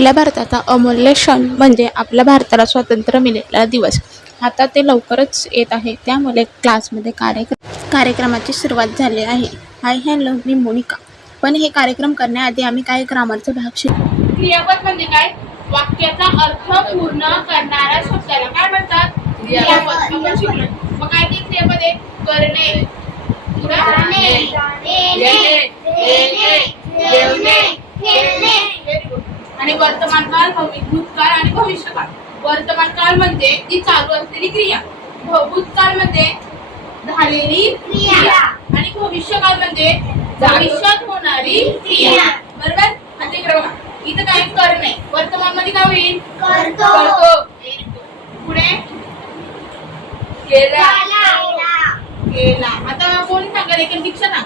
आपल्या भारताचा अमूल्य क्षण म्हणजे आपल्या भारताला स्वातंत्र्य मिळालेला दिवस. आता ते लवकरच येत आहे. त्यामुळे क्लासमध्ये कार्यक्रम कार्यक्रमाची सुरुवात झाली आहे. हाय हॅलो मी मोनिका. पण हे कार्यक्रम करण्याआधी आम्ही काही ग्रामरचा भाग शिक. क्रियापद म्हणजे काय? वाक्याचा अर्थ पूर्ण करणाऱ्या शब्दाला काय म्हणतात? क्रियापद. आपण शिकलो मग काय ते क्रियापद आहे? करणे. पुढे? येणे, येणे, जेवणे, खेळणे. आणि वर्तमान काळ भवि- भूतकाळ आणि भविष्यकाळ. वर्तमान काळ म्हणजे जी चालू असलेली क्रिया. भूतकाळ म्हणजे झालेली क्रिया. आणि भविष्यकाळ म्हणजे भविष्यात होणारी क्रिया. बरोबर? आता इकडे बघा. इथं काय करणे वर्तमानमध्ये काय होईल? करतो. पुढे? केला. केला. आता कोण सांगा देखील दीक्षा ना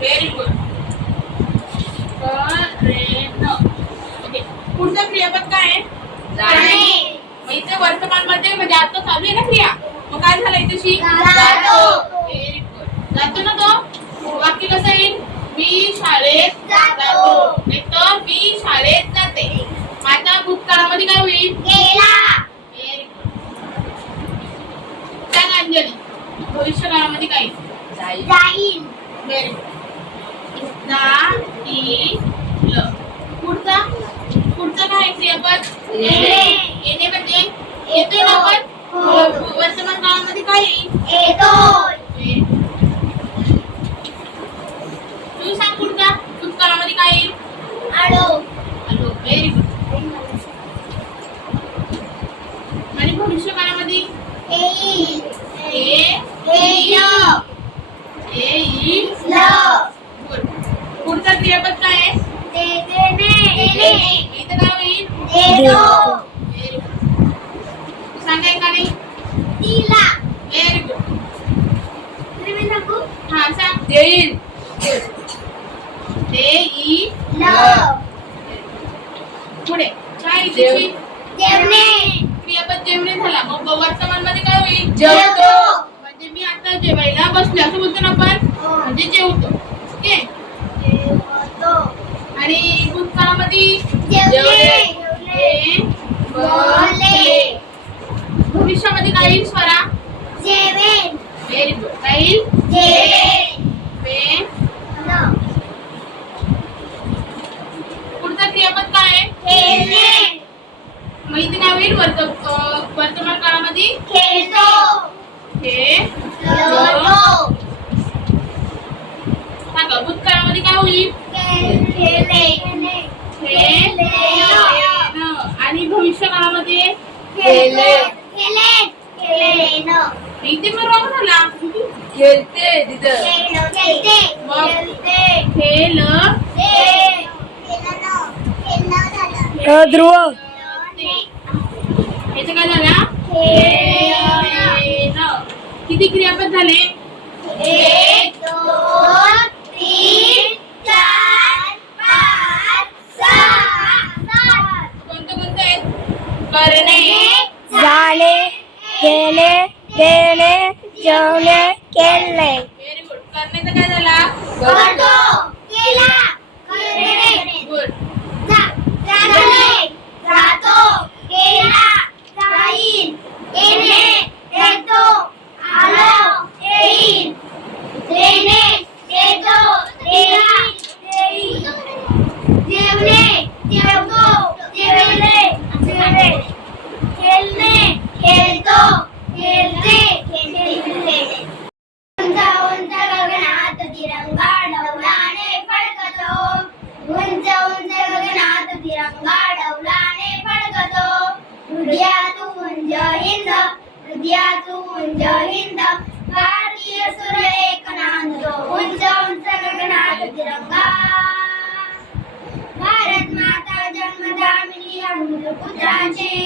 व्हेरी गुड पुढचं क्रियापद काय आहे? जाणे. मग इथे वर्तमानमध्ये म्हणजे आता चालू आहे ना क्रिया? मग काय झालं इथेशी? जातो. व्हेरी गुड जातो ना तो? वाक्य कसं येईल? मी शाळेत जातो. नाही तर मी शाळेत जाते. आता भूतकाळामध्ये काय होईल? व्हेरी गुड सांग अंजली भविष्यकाळामध्ये काय येईल? व्हेरी गुड जाईल पुढचा? पुढचा काय क्रियापद येणे. येणे म्हणजे येतोय ना आपण? हो. वर्तमान काळामध्ये काय येईल? तू सांग पुढचा. भूतकाळामध्ये काय येईल? आलो व्हेरी गुड आणि भविष्यकाळामध्ये हे येईल गुड पुढचा क्रियापद काय आहे इथं काय व्हेरी गुड हा सांग. देईल. देईल. पुढे. काय त्याची क्रियापद जेवणे झाला. मग वर्तमानमध्ये काय होईल? जेवतो. म्हणजे मी आता जेवायला बसले. असं बोलतो ना आपण? म्हणजे जेवतो ओके आणि भूतकाळामध्ये हे बसले. भविष्यामध्ये काय येईल स्वरा? व्हेरी गुड काय येईल? पे पुढचा क्रियापद काय आहे? मग इथे काय होईल? वर्त वर्तमान काळामध्ये? हे. सांगा भूतकाळामध्ये काय होईल. आणि भविष्य काळामध्ये इथे पण रॉंग झाला. खेळते तिथं. खेळ. ध्रुव. याचं काय झाला? खेळ किती क्रियापद झाले? केले जेवले केले. व्हेरी गुड करण्याचं काय झाला करतो केला करणे गुड जा जाणे जातो केला जाईल येणे येतो आलो येईल देणे देतो देला देईल जेवणे जेवतो जेवले जेवले खेळणे खेळतो खेळते खेळते उंच उंच गगनात तिरंगा डौलाने फडकतो उंच उंच गगनात तिरंगा डौलाने फडकतो हृदयात उंच हिंद हृदयात उंच हिंद भारतीय सुर एक नांदतो उंच उंच गगनात तिरंगा. भारत माता जन्मदामिनी अमृतपुत्रांची भारत